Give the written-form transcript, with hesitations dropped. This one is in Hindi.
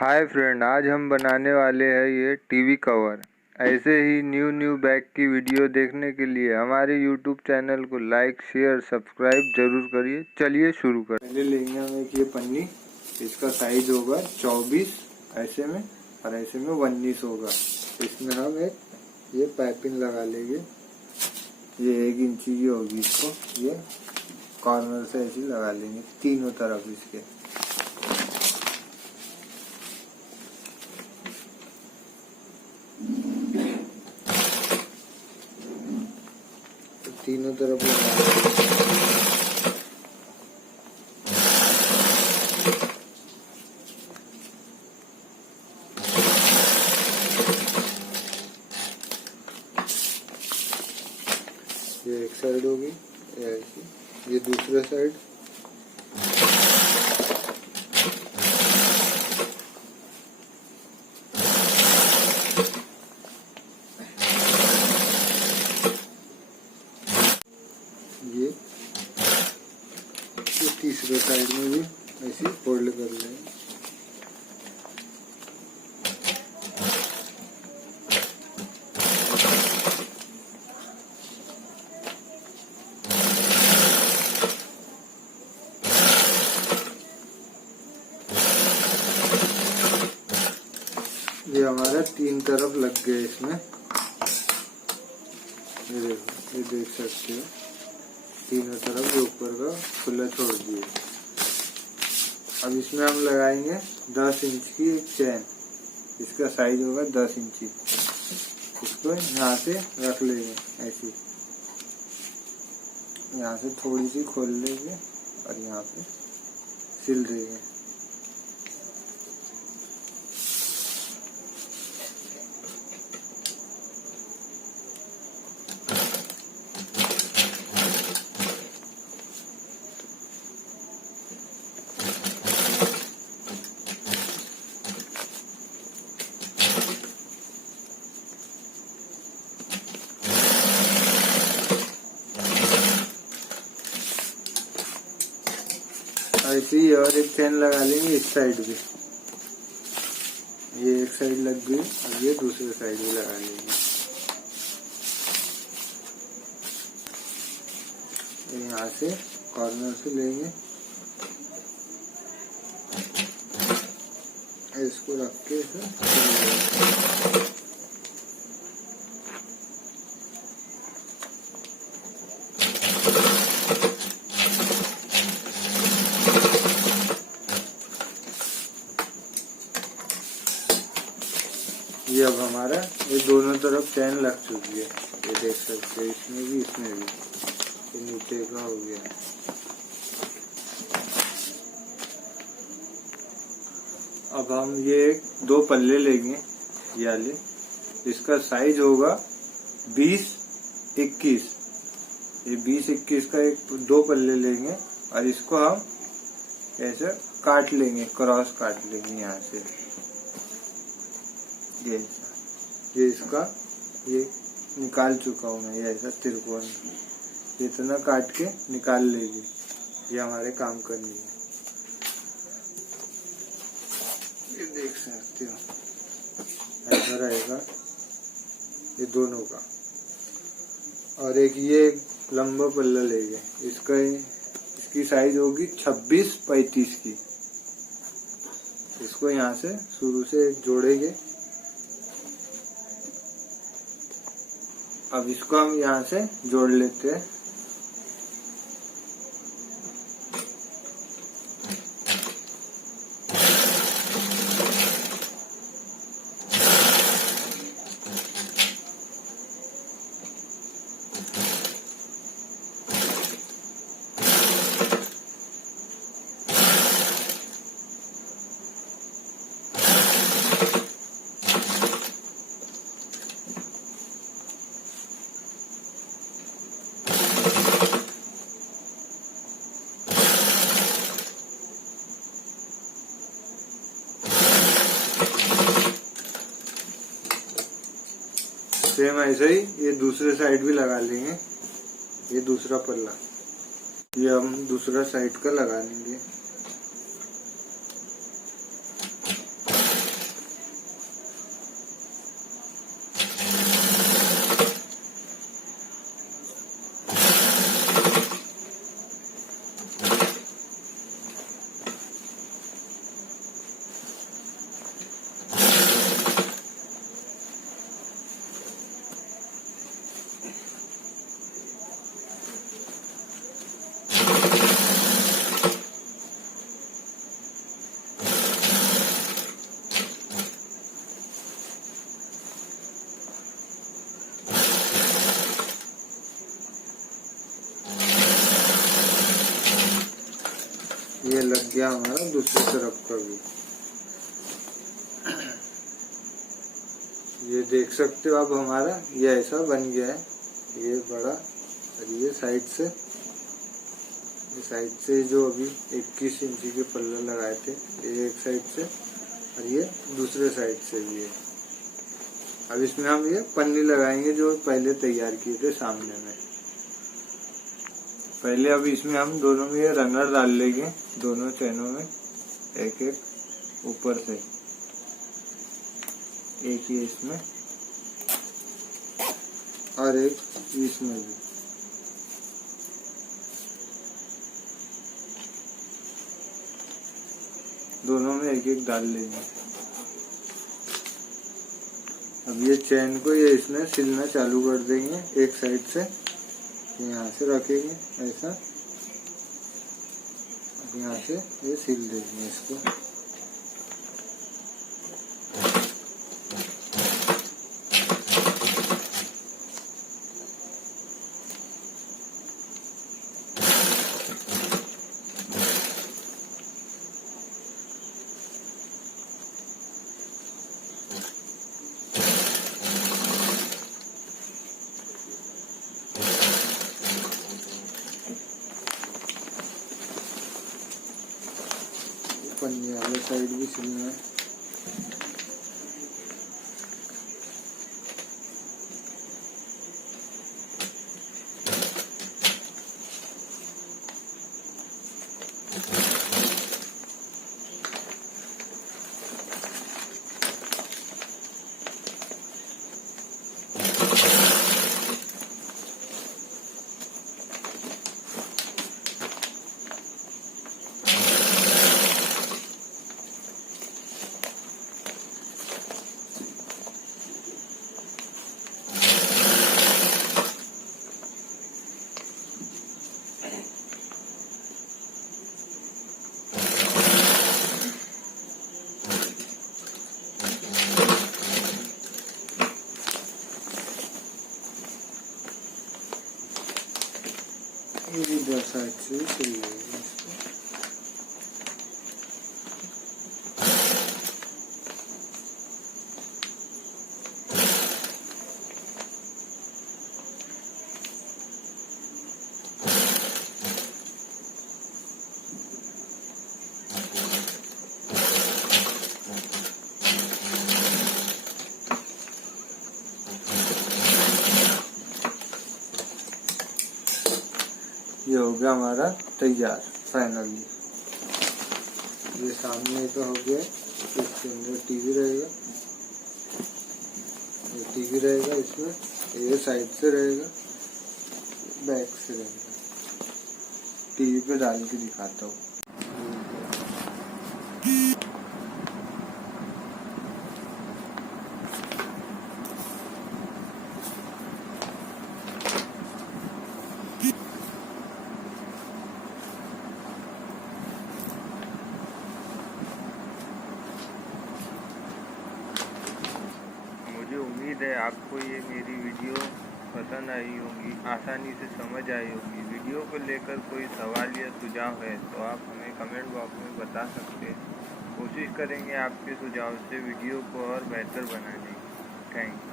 हाय फ्रेंड, आज हम बनाने वाले हैं ये टीवी कवर। ऐसे ही न्यू बैग की वीडियो देखने के लिए हमारे यूट्यूब चैनल को लाइक शेयर सब्सक्राइब जरूर करिए। चलिए शुरू करें। पहले लेंगे हम एक ये पन्नी, इसका साइज होगा 24 ऐसे में और ऐसे में 19 होगा। इसमें हम एक ये पाइपिंग लगा लेंगे, ये 1 इंची की होगी। इसको ये कॉर्नर से ऐसे लगा लेंगे तीनों तरफ इसके। तीनों तरफ ये एक साइड होगी ऐसी, ये दूसरा साइड, ये तीसरे साइड में भी ऐसे फोल्ड कर लेंगे। ये हमारा 3 तरफ लग गए इसमें, ये देखो, ये देख सकते हो तीनों तरफ ये ऊपर का खुला छोड़ दिए। अब इसमें हम लगाएंगे 10 इंच की एक चैन, इसका साइज होगा 10 इंची। इसको यहाँ से रख लेंगे ऐसी, यहाँ से थोड़ी सी खोल लेंगे और यहाँ पे सिल देंगे। ऐसे ही और एक चैन लगा लेंगे इस साइड भी, ये एक साइड लग गई और ये दूसरे साइड भी लगा लेंगे। यहाँ से कॉर्नर से लेंगे, इसको रख के ये अब हमारा ये दोनों तरफ चैन लग चुकी है, ये देख सकते हैं, इसमें भी इसमें भी, ये नीचे का हो गया। अब हम ये 2 पल्ले लेंगे ये वाले, इसका साइज होगा 20-21। ये 20-21 का 2 पल्ले लेंगे और इसको हम ऐसे काट लेंगे, क्रॉस काट लेंगे यहाँ से। ये इसका ये निकाल चुका हूँ मैं, ये ऐसा त्रिकोण इतना काट के निकाल लेंगे, ये हमारे काम करनी है। ये देख सकते हो ऐसा रहेगा ये दोनों का। और एक ये लंबा पल्ला लेंगे, इसकी साइज होगी 26-35 की। इसको यहाँ से शुरू से जोड़ेंगे। अब इसको हम यहाँ से जोड़ लेते हैं। सेम ऐसे ही ये दूसरे साइड भी लगा लेंगे। ये दूसरा पल्ला ये हम दूसरा साइड का लगा लेंगे। गया हमारा दूसरी तरफ का भी। ये देख सकते हो अब हमारा ये ऐसा बन गया है, ये बड़ा और ये साइड से जो अभी 21 इंची के पल्ला लगाए थे, ये एक साइड से और ये दूसरे साइड से भी है। अब इसमें हम ये पन्नी लगाएंगे जो पहले तैयार किए थे सामने में। पहले अब इसमें हम दोनों में ये रनर डाल लेंगे, दोनों चैनों में एक एक ऊपर से, एक ही इसमें और एक इसमें भी। दोनों में एक एक डाल लेंगे। अब ये चैन को ये इसमें सिलना चालू कर देंगे एक साइड से, यहाँ से रखेंगे ऐसा, यहाँ से ये सिल देंगे इसको। पन्नी वाले साइड भी सिलना है। ये इधर साइड से सिल लेंगे इसको। ये हो गया हमारा तैयार फाइनली। ये सामने तो हो गया, इसके अंदर टीवी रहेगा, ये टीवी रहेगा इसमें, ये साइड से रहेगा, बैक से रहेगा। टीवी पे डाल के दिखाता हूँ। मुझे उम्मीद है आपको ये मेरी वीडियो पसंद आई होगी, आसानी से समझ आई होगी। वीडियो को लेकर कोई सवाल या सुझाव है तो आप हमें कमेंट बॉक्स में बता सकते हैं। कोशिश करेंगे आपके सुझाव से वीडियो को और बेहतर बनाने की। Thank you.